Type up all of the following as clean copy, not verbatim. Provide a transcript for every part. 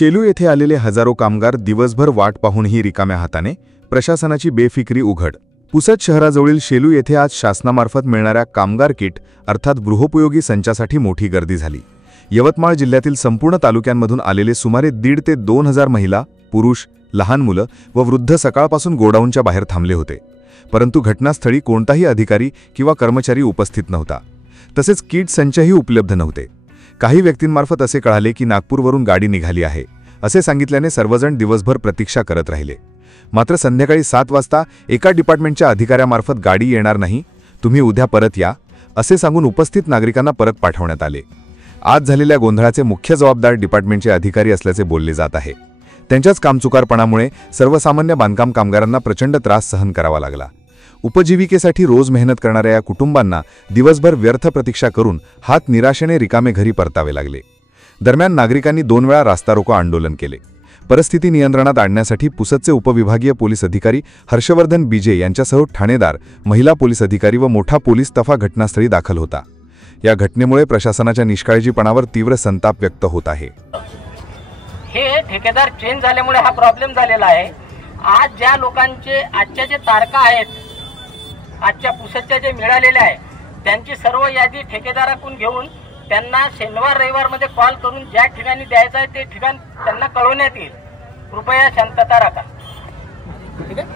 शेलू येथे आलेले हजारो कामगार दिवसभर वाट पाहूनही रिकाम्या हाताने, प्रशासनाची बेफिक्री उघड। पुसद शहराजवळील शेलू येथे आज शासनामार्फत मिळणाऱ्या कामगार किट अर्थात गृहोपयोगी संचासाठी मोठी गर्दी झाली। यवतमाळ जिल्ह्यातील संपूर्ण तालुक्यांमधून आलेले सुमारे 1,500 ते 2,000 महिला, पुरुष, लहान मुलं व वृद्ध सकाळपासून गोडाऊनच्या बाहेर थांबले होते, परंतु घटनास्थळी कोणताही अधिकारी किंवा कर्मचारी उपस्थित नव्हता। तसेच किट संचही उपलब्ध नव्हते। काही व्यक्तींमार्फत असे कळाले की नागपूरवरून गाडी निघाली आहे असे सांगितल्याने सर्वजण दिवसभर प्रतीक्षा करत राहिले। मात्र संध्याकाळी 7 वाजता एका डिपार्टमेंटच्या अधिकाऱ्यामार्फत गाडी येणार नाही, तुम्ही उद्या परत या असे सांगून उपस्थित नागरिकांना परत पाठवण्यात आले। आज झालेल्या गोंधळाचे मुख्य जबाबदार डिपार्टमेंटचे अधिकारी असल्याचे बोलले जात आहे। त्यांच्याच कामचुकारपणामुळे सर्वसामान्य बांधकाम कामगारांना प्रचंड त्रास सहन करावा लागला। उपजीविकेसाठी रोज मेहनत करणाऱ्या या कुटुंबांना दिवसभर व्यर्थ प्रतीक्षा करून हात निराशेने रिकामे घरी परतावे लागले। दरम्यान नागरिकांनी 2 वेळा रास्ता रोको आंदोलन केले। परिस्थिती नियंत्रणात आणण्यासाठी पुसदचे उपविभागीय पोलीस अधिकारी हर्षवर्धन बीजे यांच्यासह ठाणेदार, महिला पोलीस अधिकारी व मोठा पोलीस तफा घटनास्थळी दाखल होता। या घटनेमुळे प्रशासनाच्या निष्काळजीपणावर तीव्र संताप व्यक्त होत आहे। हे ठेकेदार चेंज झाल्यामुळे हा प्रॉब्लेम झालेला आहे। आज ज्या लोकांचे आजच्या जे तारखा आहेत, आजच्या पुसदच्या जे मिळालेले आहे, त्यांची सर्व यादी ठेकेदाराकडून घेऊन त्यांना शनिवार रविवार मध्ये कॉल करून ज्या ठिकाणी द्यायचं आहे ते ठिकाण त्यांना कळवण्यात येईल। कृपया शांतता राखा। ठीक आहे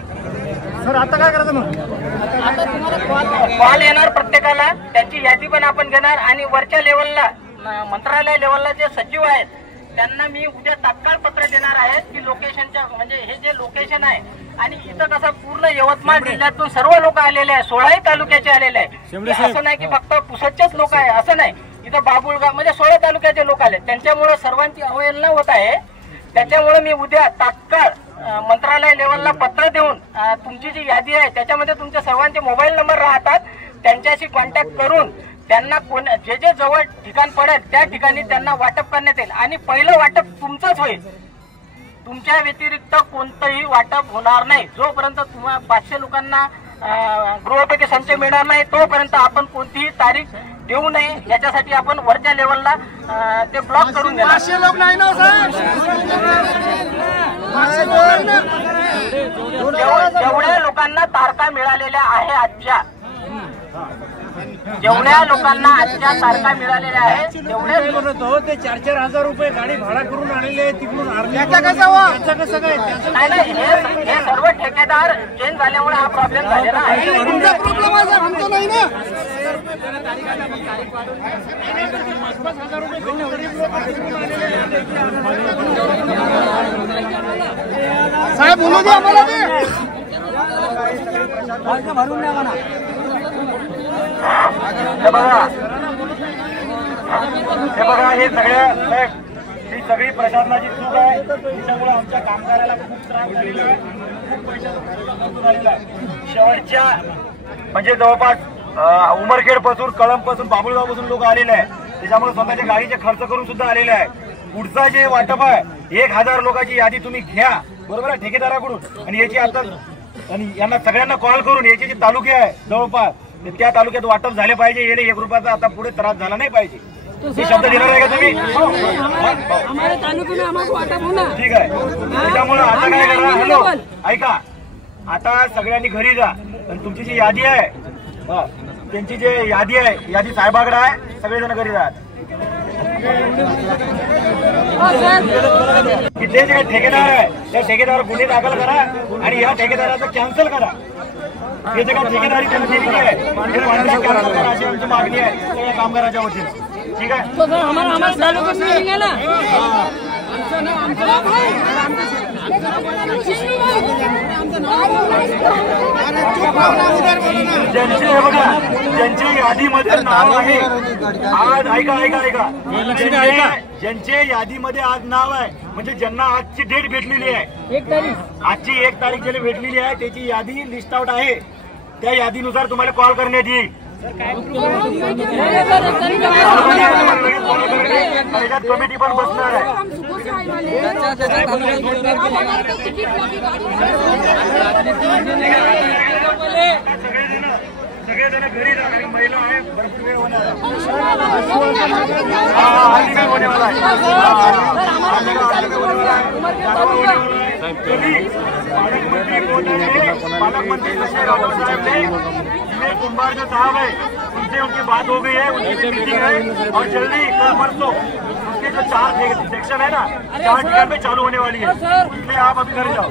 सर, आता काय करायचं मग? आता तुम्हाला कॉल येणार प्रत्येकाला, त्यांची यादी पण आपण घेणार आणि वरच्या लेवलला, मंत्रालय लेवलला जे सचिव आहेत त्यांना मी उद्या तात्काळ पत्र देणार आहे की लोकेशनच्या, म्हणजे हे जे लोकेशन आहे, आणि इथं कसं पूर्ण यवतमाळ जिल्ह्यातून सर्व लोक आलेले आहे, 16 तालुक्याचे आलेले आहे। असं नाही की फक्त पुसदचेच लोक आहे, असं नाही, इथं बाबुळगाव म्हणजे 16 तालुक्याचे लोक आले, त्यांच्यामुळे सर्वांची अवहेलना होत आहे। त्याच्यामुळे मी उद्या तात्काळ मंत्रालय लेवलला पत्र देऊन तुमची जी यादी आहे त्याच्यामध्ये तुमच्या सर्वांचे मोबाईल नंबर राहतात, त्यांच्याशी कॉन्टॅक्ट करून त्यांना जे जे जवळ ठिकाण पडेल त्या ठिकाणी त्यांना वाटप करण्यात येईल आणि पहिलं वाटप तुमचंच होईल। तुमच्या व्यतिरिक्त कोणतंही वाटप होणार नाही। जोपर्यंत तुम्हाला 500 लोकांना गृहोपयोगी संच मिळणार नाही तोपर्यंत आपण कोणतीही तारीख देऊ नये, याच्यासाठी आपण वरच्या लेवलला ते ब्लॉक करून देणार। जेवढ्या लोकांना तारखा मिळालेल्या आहे आजच्या, जेवढ्या लोकांना आजच्या तारखा मिळालेल्या आहेत तेवढे ते 4-4 हजार रुपये गाडी भाडा करून आणलेले आहेत तिकडून। नाही, हे सर्व ठेकेदार चेंज झाल्यामुळे हा प्रॉब्लेम झालेला आहे। साहेब बोलू दे आम्हाला भरून द्या म्हणा। हे बघा, हे सगळी प्रशासनाची चूक आहे। त्याच्यामुळे आमच्या कामगाराला खूप त्रास झालेला आहे, खूप पैशाचा झालेला आहे। शेवटच्या म्हणजे जवळपास उमरखेड पासून, कळंब पासून, बाबुळगाव पासून लोक आलेले आहे। त्याच्यामुळे स्वतःच्या गाडीचे खर्च करून सुद्धा आलेले आहे। पुढचा जे वाटप आहे 1000 लोकांची यादी तुम्ही घ्या, बरोबर आहे, ठेकेदाराकडून। आणि याची आता आणि यांना सगळ्यांना कॉल करून याचे जे तालुके आहे जवळपास त्या तालुक्यात वाटप झाले पाहिजे। येणे 1 रुपयाचा आता पुढे त्रास झाला नाही पाहिजे। हे शब्द देणार आहे का तुम्ही? ठीक आहे। त्याच्यामुळे आता काय करा, हॅलो ऐका, आता सगळ्यांनी घरी जा आणि तुमची जी यादी आहे, त्यांची जे यादी आहे, यादी साहेबाकडे आहे, सगळेजण घरी जा। इथले जे ठेकेदार आहे त्या ठेकेदार गुन्हे दाखल करा आणि या ठेकेदाराचं कॅन्सल करा। हे जे काही ठेकेदारी त्यांची आहे अशी आमची मागणी आहे कामगाराच्या वतीने। ठीक आहे, ज्यांच्या यादीमध्ये नाव आहे आज, ऐका, ज्यांच्या यादीमध्ये आज नाव आहे म्हणजे ज्यांना आजची डेट भेटलेली आहे, आजची 1 तारीख ज्याला भेटलेली आहे त्याची यादी लिस्ट आउट आहे, त्या यादीनुसार तुम्हाला कॉल करण्यात येईल। कमिटी पण बसणार आहे। सगळेजण घरी जा, कारण महिला आहे, भरपूर वेळ होणार आहे। पालक मंत्री संजय राठौर साहब ने जिन्हें कुंभार जो साहब है उनसे उनकी बात हो गई है, उनकी मीटिंग है और जल्दी कल परसों उसके जो 4 सेक्शन है ना 4 टिकट में चालू होने वाली है, इसलिए आप अभी घर जाओ।